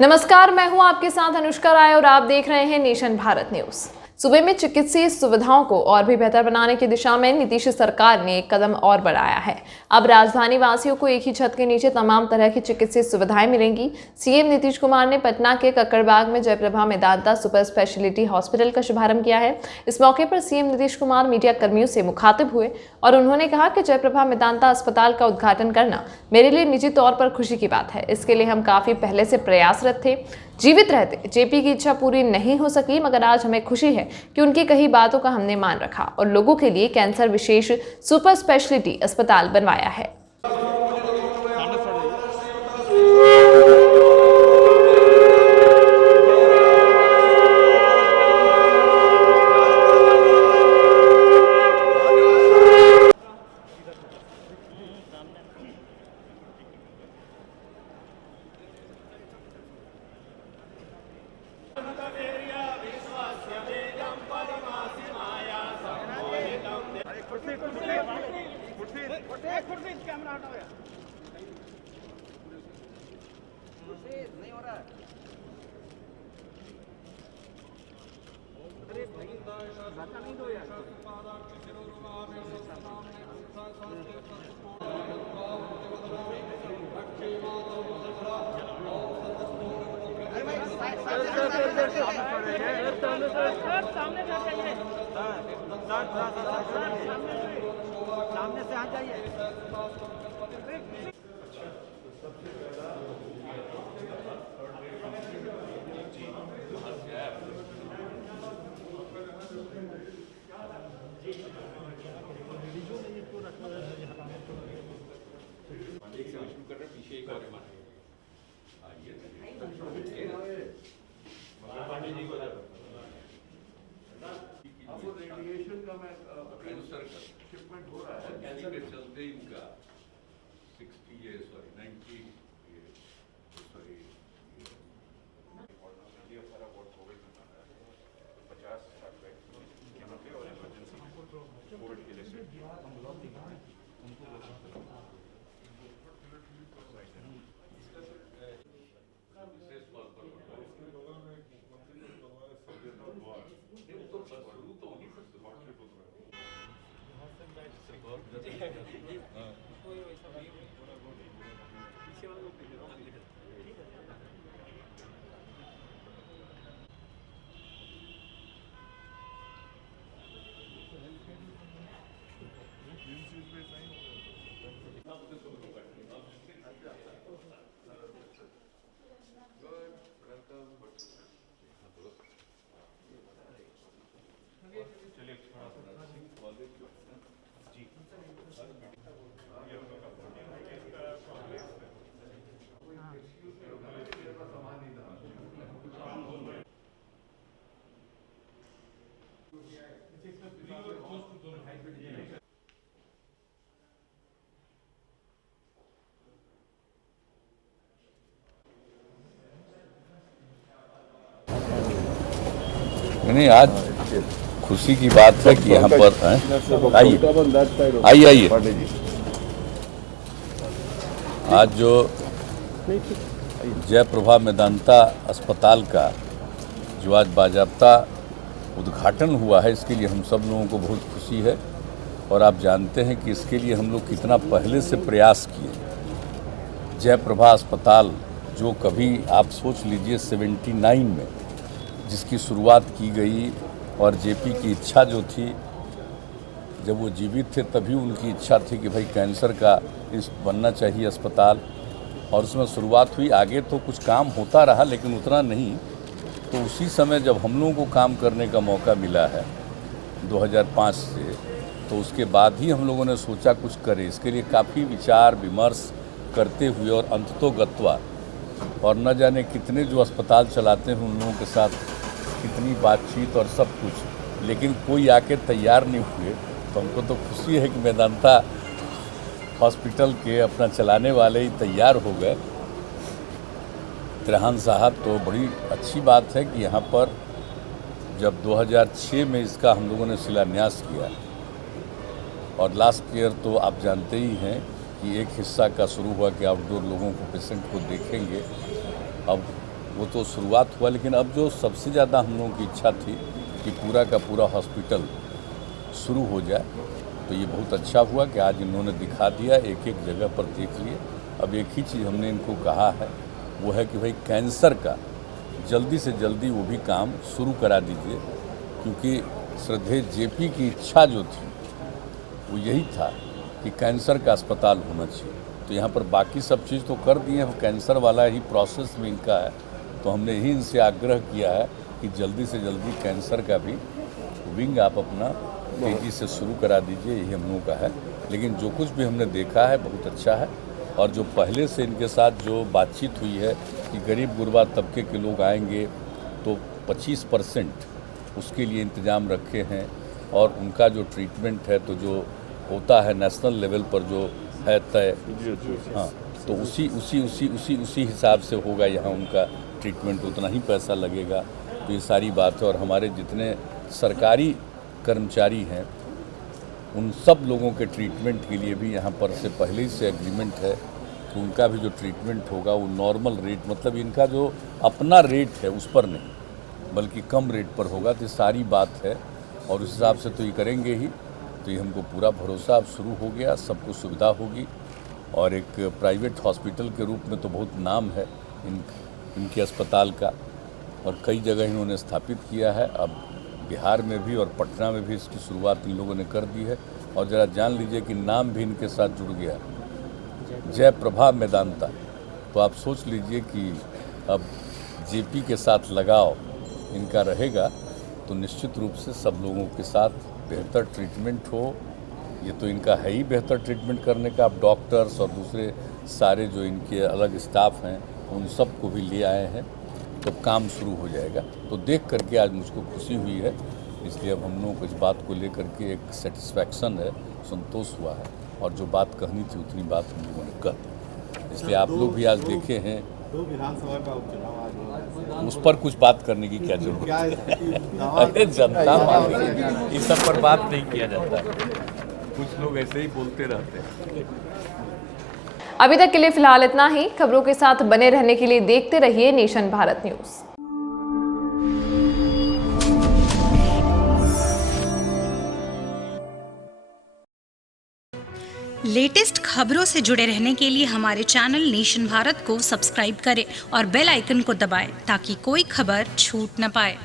नमस्कार, मैं हूं आपके साथ अनुष्का राय और आप देख रहे हैं नेशन भारत न्यूज। सूबे में चिकित्सीय सुविधाओं को और भी बेहतर बनाने की दिशा में नीतीश सरकार ने एक कदम और बढ़ाया है। अब राजधानी वासियों को एक ही छत के नीचे तमाम तरह की चिकित्सीय सुविधाएं मिलेंगी। सीएम नीतीश कुमार ने पटना के कक्कड़बाग में Jaiprabha Medanta super speciality hospital का शुभारंभ किया है। इस मौके पर सीएम नीतीश कुमार मीडिया कर्मियों से मुखातिब हुए और उन्होंने कहा कि जयप्रभा मेदांता अस्पताल का उद्घाटन करना मेरे लिए निजी तौर पर खुशी की बात है। इसके लिए हम काफी पहले से प्रयासरत थे। जीवित रहते जेपी की इच्छा पूरी नहीं हो सकी, मगर आज हमें खुशी है कि उनकी कही बातों का हमने मान रखा और लोगों के लिए कैंसर विशेष सुपर स्पेशलिटी अस्पताल बनवाया है। नहीं हो रहा है। नहीं दो यार। सामने से आ जाइए। रेडिएशन का मैं कैंसर का शिपमेंट हो रहा है, कैंसर के चलते इनका 60 ये सॉरी 90 ये सॉरी ये सारा बहुत कोविड में था 50-60 बेड यहाँ पे और इमरजेंसी कोविड के लिए नहीं, आज खुशी की बात है कि यहाँ पर आइए आइए आज जो जयप्रभा मेदांता अस्पताल का जो आज बाजाबता उद्घाटन हुआ है, इसके लिए हम सब लोगों को बहुत खुशी है। और आप जानते हैं कि इसके लिए हम लोग कितना पहले से प्रयास किए। जयप्रभा अस्पताल जो कभी आप सोच लीजिए 79 में जिसकी शुरुआत की गई और जेपी की इच्छा जो थी, जब वो जीवित थे तभी उनकी इच्छा थी कि भाई कैंसर का इस बनना चाहिए अस्पताल, और उसमें शुरुआत हुई। आगे तो कुछ काम होता रहा लेकिन उतना नहीं। तो उसी समय जब हम लोगों को काम करने का मौका मिला है 2005 से, तो उसके बाद ही हम लोगों ने सोचा कुछ करें। इसके लिए काफ़ी विचार विमर्श करते हुए और अंततोगत्वा और न जाने कितने जो अस्पताल चलाते हैं उन लोगों के साथ कितनी बातचीत और सब कुछ, लेकिन कोई आके तैयार नहीं हुए। तो हमको तो खुशी है कि मेदांता हॉस्पिटल के अपना चलाने वाले ही तैयार हो गए, त्रेहान साहब। तो बड़ी अच्छी बात है कि यहाँ पर जब 2006 में इसका हम लोगों ने शिलान्यास किया और लास्ट ईयर तो आप जानते ही हैं कि एक हिस्सा का शुरू हुआ कि आउटडोर लोगों को पेशेंट को देखेंगे। अब वो तो शुरुआत हुआ, लेकिन अब जो सबसे ज़्यादा हम लोगों की इच्छा थी कि पूरा का पूरा हॉस्पिटल शुरू हो जाए, तो ये बहुत अच्छा हुआ कि आज इन्होंने दिखा दिया, एक एक जगह पर देख लिए। अब एक ही चीज़ हमने इनको कहा है, वो है कि भाई कैंसर का जल्दी से जल्दी वो भी काम शुरू करा दीजिए, क्योंकि श्रद्धेय जेपी की इच्छा जो थी वो यही था कि कैंसर का अस्पताल होना चाहिए। तो यहाँ पर बाकी सब चीज़ तो कर दिए हैं, कैंसर वाला ही प्रोसेस में इनका है। तो हमने ही इनसे आग्रह किया है कि जल्दी से जल्दी कैंसर का भी विंग आप अपना तेज़ी से शुरू करा दीजिए, यही हम लोगों का है। लेकिन जो कुछ भी हमने देखा है बहुत अच्छा है, और जो पहले से इनके साथ जो बातचीत हुई है कि गरीब गुरबा तबके के लोग आएंगे तो 25% उसके लिए इंतज़ाम रखे हैं, और उनका जो ट्रीटमेंट है तो जो होता है नेशनल लेवल पर जो है तय, हाँ, तो उसी हिसाब से होगा यहाँ उनका ट्रीटमेंट, उतना ही पैसा लगेगा। तो ये सारी बात है। और हमारे जितने सरकारी कर्मचारी हैं उन सब लोगों के ट्रीटमेंट के लिए भी यहाँ पर से पहले ही से एग्रीमेंट है कि उनका भी जो ट्रीटमेंट होगा वो नॉर्मल रेट, मतलब इनका जो अपना रेट है उस पर नहीं बल्कि कम रेट पर होगा। तो सारी बात है और उस हिसाब से तो ये करेंगे ही। तो ये हमको पूरा भरोसा अब शुरू हो गया, सबको सुविधा होगी। और एक प्राइवेट हॉस्पिटल के रूप में तो बहुत नाम है इनके अस्पताल का, और कई जगह इन्होंने स्थापित किया है। अब बिहार में भी और पटना में भी इसकी शुरुआत इन लोगों ने कर दी है। और ज़रा जान लीजिए कि नाम भी इनके साथ जुड़ गया, जयप्रभा मेदांता। तो आप सोच लीजिए कि अब जेपी के साथ लगाव इनका रहेगा तो निश्चित रूप से सब लोगों के साथ बेहतर ट्रीटमेंट हो। ये तो इनका है ही बेहतर ट्रीटमेंट करने का। अब डॉक्टर्स और दूसरे सारे जो इनके अलग स्टाफ हैं उन सब को भी ले आए हैं, तो काम शुरू हो जाएगा। तो देख करके आज मुझको खुशी हुई है, इसलिए अब हम लोगों को इस बात को लेकर के एक सेटिस्फैक्शन है, संतोष हुआ है। और जो बात कहनी थी उतनी बात हम लोगों ने कह दी। इसलिए आप लोग भी आज देखे हैं, दो विधानसभा का उपचुनाव आज हो रहा है। उस पर कुछ बात करने की क्या जरूरत है? अरे जनता मांगेगी, इस सब पर बात नहीं किया जाता। कुछ लोग ऐसे ही बोलते रहते हैं। अभी तक के लिए फिलहाल इतना ही। खबरों के साथ बने रहने के लिए देखते रहिए नेशन भारत न्यूज। लेटेस्ट खबरों से जुड़े रहने के लिए हमारे चैनल नेशन भारत को सब्सक्राइब करें और बेल आइकन को दबाएं ताकि कोई खबर छूट न पाए।